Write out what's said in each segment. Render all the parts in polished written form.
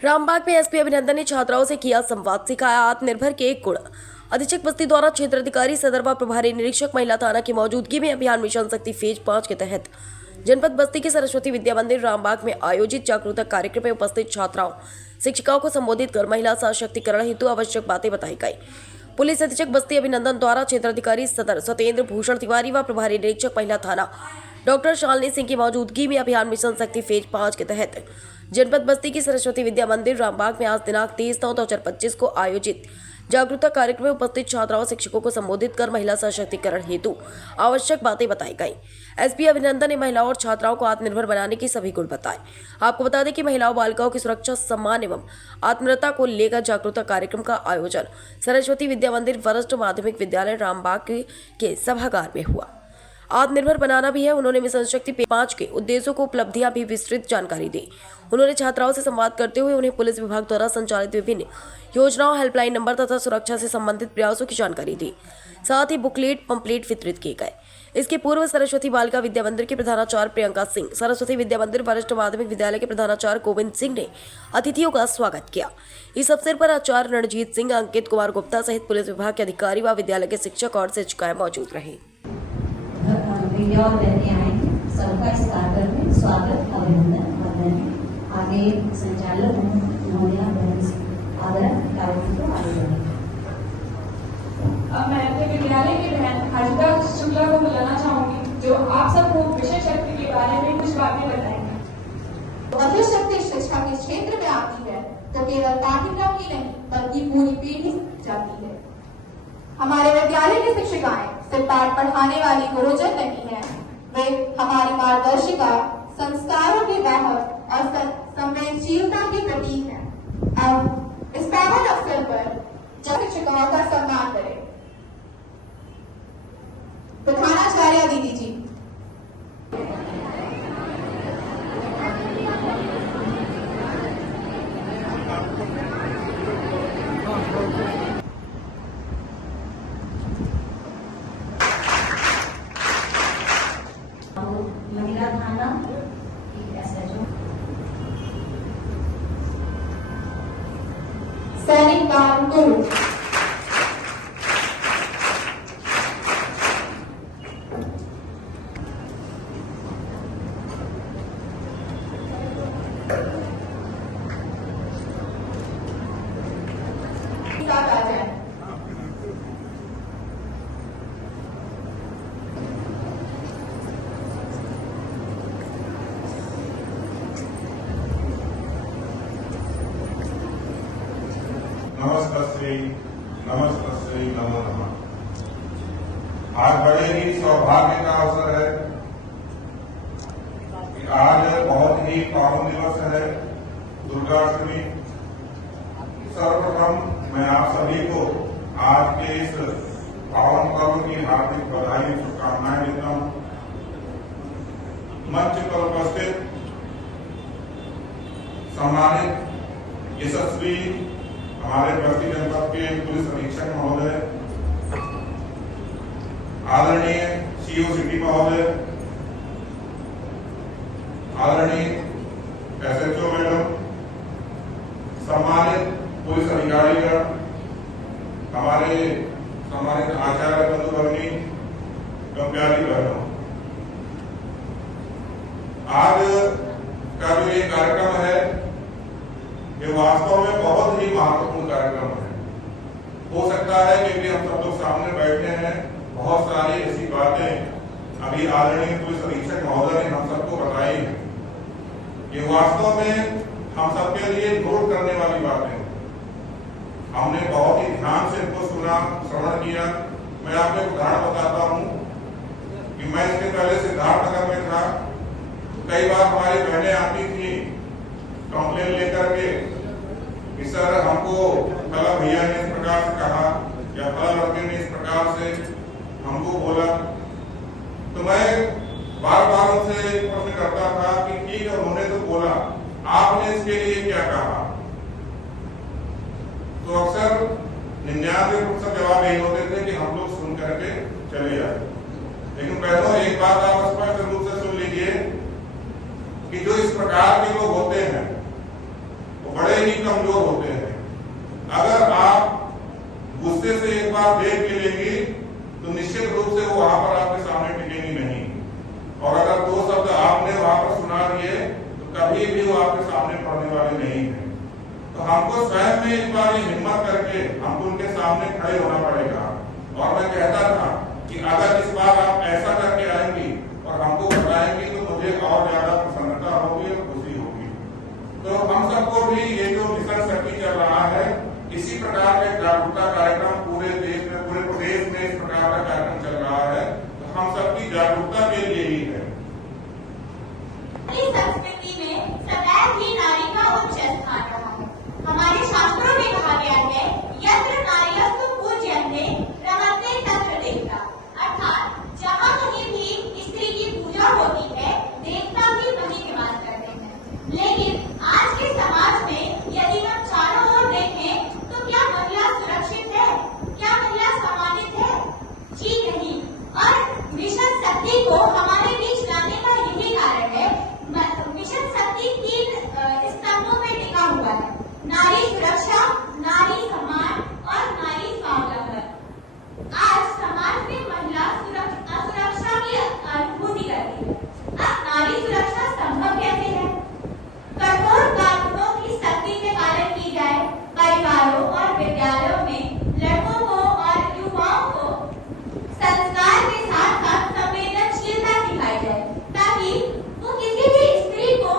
रामबाग में एसपी अभिनंदन ने छात्राओं से किया संवाद, सिखाया आत्मनिर्भर के गुण। अधीक्षक बस्ती द्वारा क्षेत्र अधिकारी सदर व प्रभारी निरीक्षक महिला थाना की मौजूदगी में अभियान मिशन शक्ति फेज 5 के तहत जनपद बस्ती के सरस्वती विद्या मंदिर रामबाग में आयोजित जागरूकता कार्यक्रम में उपस्थित छात्राओं शिक्षिकाओं को संबोधित कर महिला सशक्तिकरण हेतु आवश्यक बातें बताई गई। पुलिस अधीक्षक बस्ती अभिनंदन द्वारा क्षेत्राधिकारी सदर सत्येंद्र भूषण तिवारी व प्रभारी निरीक्षक महिला थाना डॉक्टर शालिनी सिंह की मौजूदगी में अभियान मिशन शक्ति फेज 5 के तहत जनपद बस्ती की सरस्वती विद्या मंदिर रामबाग में आज दिनांक 30/9/2025 को आयोजित जागरूकता कार्यक्रम में उपस्थित छात्राओं शिक्षकों को संबोधित कर महिला सशक्तिकरण हेतु आवश्यक बातें बताई गई। एसपी अभिनंदन ने महिलाओं और छात्राओं को आत्मनिर्भर बनाने के सभी गुण बताए। आपको बता दें कि महिलाओं बालिकाओं की सुरक्षा, सम्मान एवं आत्मनिर्भरता को लेकर जागरूकता कार्यक्रम का आयोजन सरस्वती विद्या मंदिर वरिष्ठ माध्यमिक विद्यालय रामबाग के सभागार में हुआ। आत्मनिर्भर बनाना भी है। उन्होंने मिशन शक्ति 5 के उद्देश्यों को उपलब्धियां भी विस्तृत जानकारी दी। उन्होंने छात्राओं से संवाद करते हुए उन्हें पुलिस विभाग द्वारा संचालित विभिन्न योजनाओं, हेल्पलाइन नंबर तथा सुरक्षा से संबंधित प्रयासों की जानकारी दी। साथ ही बुकलेट पंपलेट वितरित किए गए। इसके पूर्व सरस्वती बालिका विद्या मंदिर के प्रधानाचार्य प्रियंका सिंह, सरस्वती विद्या मंदिर वरिष्ठ माध्यमिक विद्यालय के प्रधानाचार्य गोविंद सिंह ने अतिथियों का स्वागत किया। इस अवसर पर आचार्य रणजीत सिंह, अंकित कुमार गुप्ता सहित पुलिस विभाग के अधिकारी व विद्यालय के शिक्षक और शिक्षिकाएं मौजूद रहे। और रहने आए हैं सबका इस कार्यक्रम में स्वागत, अभिनंदन, वंदन है। आगे संचालक महोदया आदर कार्यक्रम को आगे बढ़ेंगे। अब मैं अपने विद्यालय की बहन हर्षिता शुक्ला को बुलाना चाहूंगी, जो आप सबको मिशन शक्ति के बारे में कुछ बातें बताएंगे। मिशन शक्ति शिक्षा के क्षेत्र में आती है तो केवल पाठ्यक्रम ही नहीं बल्कि पूरी पीढ़ी जाती है। हमारे विद्यालय की शिक्षिकाएं सिर्फ पाठ पढ़ाने वाली गुरुजन नहीं है, वे हमारी मार्गदर्शिका, संस्कारों के वाहक और संवेदनशीलता की प्रतीक है। अब इस पावन अवसर पर जब शिक्षिकाओं का सम्मान करें। प्रधानाचार्य दीदी जी। महिला थाना SHO सैनिक बानगुरु, नमस्ते, नमो नमः। आज बड़े ही सौभाग्य का अवसर है कि आज बहुत ही पावन दिवस है, दुर्गाष्टमी। सर्वप्रथम मैं आप सभी को आज के इस पावन पर्व की हार्दिक बधाई और शुभकामनाएं देता हूं। मंच पर उपस्थित सम्मानित यशस्वी हमारे बस्ती जनपद के पुलिस अधीक्षक महोदय, आदरणीय CO सिटी महोदय, आदरणीय SHO मैडम, सम्मानित पुलिस अधिकारीगण, हमारे सम्मानित आचार्य बंधु भगिनी एवं प्यारी बहनों, आज का जो ये कार्यक्रम है ये वास्तव में बहुत ही महत्वपूर्ण कार्यक्रम है। हो सकता है क्योंकि हम सब लोग सामने बैठे हैं, बहुत सारी ऐसी बातें अभी आदरणीय पुलिस अधीक्षक महोदय ने हम सबको बताई है, ये वास्तव में हम सबके लिए नोट करने वाली बातें हैं। हमने बहुत ही ध्यान से इनको सुना, श्रवण किया। मैं आपको एक उदाहरण बताता हूँ कि मैं इसके पहले सिद्धार्थनगर में था, कई बार हमारी बहनें आती थी कंप्लेन लेकर के कि सर हमको फला भैया ने इस प्रकार से कहा या फला लड़के ने इस प्रकार से हमको बोला, तो मैं बार बार उनसे प्रश्न करता था कि ठीक है उन्होंने तो बोला, आपने इसके लिए क्या कहा। तो अक्सर 99% जवाब यही होते थे कि हम लोग सुन करके चले जाते। लेकिन बहनों एक बात आप स्पष्ट रूप से सुन लीजिए कि जो इस प्रकार के लोग होते हैं वो बड़े ही कमजोर होते हैं। अगर आप गुस्से से एक बार देख भी लेंगी तो निश्चित रूप से वो वहां पर आपके सामने टिकेंगी नहीं, और अगर दो शब्द आपने वहां पर सुना दिए तो कभी भी वो आपके सामने पड़ने वाले नहीं है। तो हमको स्वयं में एक बार ये हिम्मत करके हमको उनके सामने खड़े होना पड़ेगा। और मैं कहता था कि अगर इस बार आप ऐसा करके आएंगी और हमको बताएंगी तो मुझे और ज्यादा प्रसन्नता होगी और खुशी होगी। तो हम सबको भी ये जो मिशन शक्ति चल रहा है, इसी प्रकार का जागरूकता कार्यक्रम पूरे देश में, पूरे प्रदेश में इस प्रकार का कार्यक्रम चल रहा है, तो हम सबकी जागरूकता के लिए ही है। इस संस्कृति में सदैव ही नारी का उच्च स्थान रहा है। हमारे शास्त्रों में कहा गया है, यत्र नार्यस्तु पूज्यन्ते रमन्ते तत्र देवता, अर्थात जहाँ कहीं भी स्त्री की पूजा होती है, देवता भी वहीं निवास करते हैं। लेकिन आज के समाज में यदि हम चारों ओर देखें तो क्या महिला सुरक्षित है? क्या महिला सम्मानित है? जी नहीं। और मिशन शक्ति को हमारे बीच लाने का यही कारण है। मिशन शक्ति 3 स्तंभों में टिका हुआ है: नारी सुरक्षा, नारी सम्मान और नारी स्वावलंबन। आज समाज में महिला असुरक्षा की अनुभूति करती है। अब नारी सुरक्षा संभव कैसे है? कठोर कानूनों की सख्ती के कारण की जाए, परिवारों और विद्यालयों में लड़कों को और युवाओं को संस्कार के साथ साथ संवेदनशीलता सिखाई जाए, ताकि वो किसी भी स्त्री को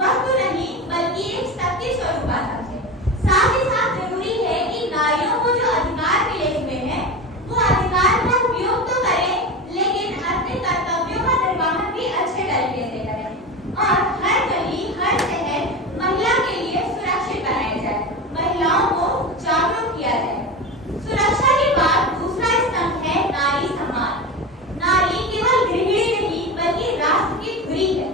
वस्तु नहीं बल्कि एक शक्ति स्वरूप समझे। साथ ही साथ जरूरी है कि नारियों को जो अधिकार मिले हुए हैं, वो अधिकार का उपयोग तो करें, लेकिन अपने कर्तव्यों का निर्वहन भी अच्छे तरीके से करें। और हर गली, हर शहर महिला के लिए सुरक्षित बनाया जाए, महिलाओं को जागरूक किया जाए। सुरक्षा के बाद दूसरा स्तंभ है नारी सम्मान। नारी केवल गृहिणी नहीं बल्कि राष्ट्र की धुरी है।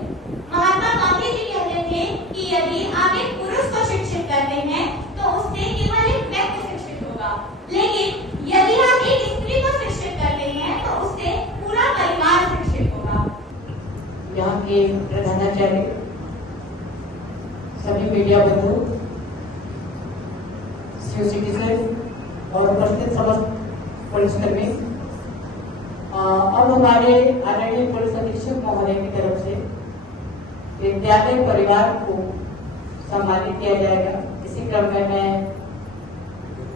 महात्मा गांधी जी कहते थे कि यदि आप एक पुरुष को शिक्षित करते हैं तो उससे केवल एक व्यक्ति शिक्षित होगा, लेकिन यदि आप एक स्त्री को शिक्षित करते हैं तो उससे पूरा परिवार शिक्षित होगा। यहाँ के प्रधानाचार्य, सभी मीडिया बंधु, सिटीजन और उपस्थित समस्त पुलिसकर्मी, अब हमारे आदरणीय पुलिस अधीक्षक महोदय की तरफ से विद्यालय परिवार को सम्मानित किया जाएगा। इसी क्रम में मैं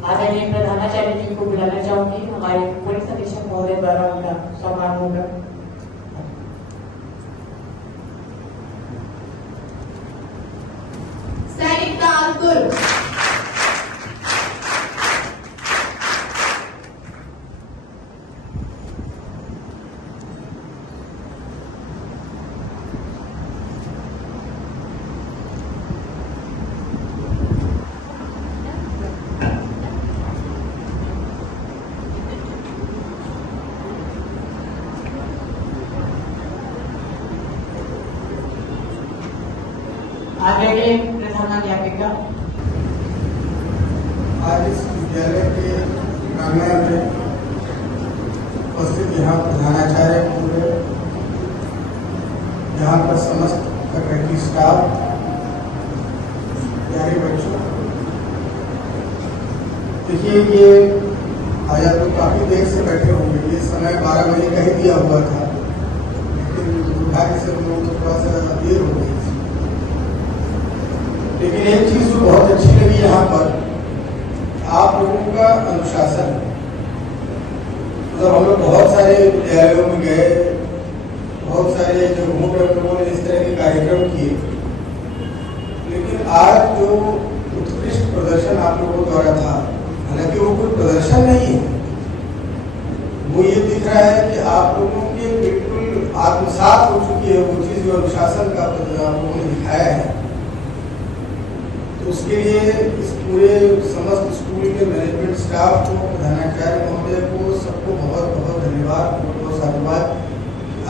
आदरणीय प्रधानाचार्य जी को बुलाना चाहूंगी। हमारे पुलिस अधीक्षक महोदय द्वारा उनका सम्मान होगा। सैनिक कानपुर, आदरणीय प्रधानाध्यापिका, आज इस विद्यालय के प्रांगण में उपस्थित यहाँ प्रधानाचार्य महोदय, यहाँ पर समस्त फैकल्टी स्टाफ, प्यारे बच्चों, देखिए ये आज आप लोग काफी देर से बैठे होंगे। ये समय 12 बजे का ही दिया हुआ था, लेकिन दुर्भाग्य से हम लोगों को थोड़ा सा देर हो गई। लेकिन एक चीज जो बहुत अच्छी लगी यहाँ पर, आप लोगों का अनुशासन। मतलब हम लोग बहुत सारे विद्यालयों में गए, बहुत सारे जगहों पर हम लोगों ने इस तरह के कार्यक्रम किए, लेकिन आज जो उत्कृष्ट प्रदर्शन आप लोगों द्वारा था, हालांकि वो कोई प्रदर्शन नहीं है, वो ये दिख रहा है कि आप लोगों के बिल्कुल आत्मसात हो चुकी है वो चीज जो अनुशासन का आप लोगों ने दिखाया है। तो उसके लिए इस पूरे समस्त स्कूल के मैनेजमेंट स्टाफ को, प्रधानाचार्य महोदय को, सबको बहुत बहुत धन्यवाद, बहुत बहुत साधुवाद।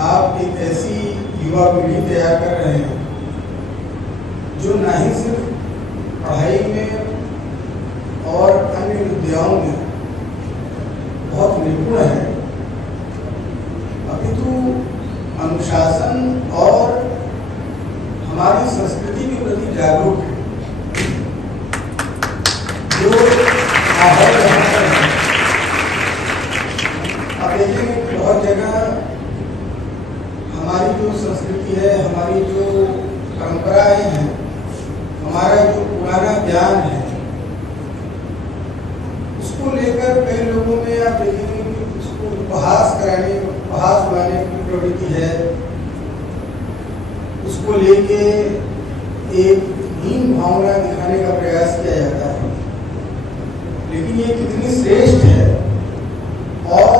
आप एक ऐसी युवा पीढ़ी तैयार कर रहे हैं जो न ही सिर्फ पढ़ाई में और अन्य विद्याओं में बहुत निपुण है, अपितु अनुशासन और हमारी संस्कृति के प्रति जागरूक है। माहौल यहाँ पर है। आप देखेंगे कि बहुत जगह हमारी जो संस्कृति है, हमारी जो परंपराएं हैं, हमारा जो पुराना ज्ञान है, उसको लेकर कई लोगों में आप देखेंगे कि उसको उपहास उड़ाने की प्रवृत्ति है, उसको लेके एक हीन भावना दिखाने का प्रयास किया जाता है। लेकिन ये कितनी श्रेष्ठ है और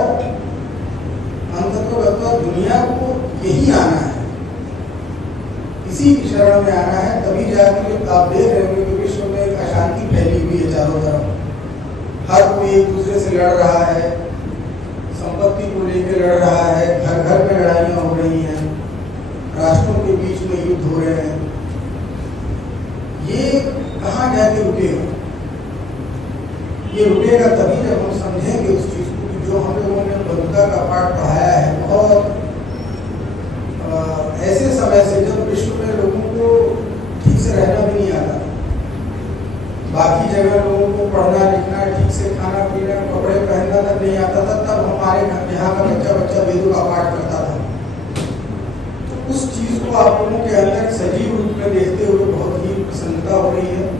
अंततः दुनिया को यही आना है, इसी की शरण में आना है, तभी जाकर आप देख रहे होंगे कि विश्व में एक अशांति फैली हुई है चारों तरफ। हर कोई एक दूसरे से लड़ रहा है, संपत्ति को लेकर लड़ रहा है, घर घर में लड़ाइयाँ हो रही हैं, राष्ट्रों के बीच में युद्ध हो रहे हैं। ये कहाँ जाके रुकेगा? ये रुकेगा तभी जब हम समझेंगे उस चीज को कि जो हम लोगों ने बंधुता का पाठ पढ़ाया है। और ऐसे समय से जब विश्व में लोगों को ठीक से रहना भी नहीं आता, बाकी जगह लोगों को पढ़ना लिखना, ठीक से खाना पीना, कपड़े पहनना तक नहीं आता था, तब हमारे यहाँ का बच्चा वेदों का पाठ करता था। तो उस चीज को आप लोगों के अंदर सजीव रूप में देखते हुए बहुत ही प्रसन्नता हो रही है।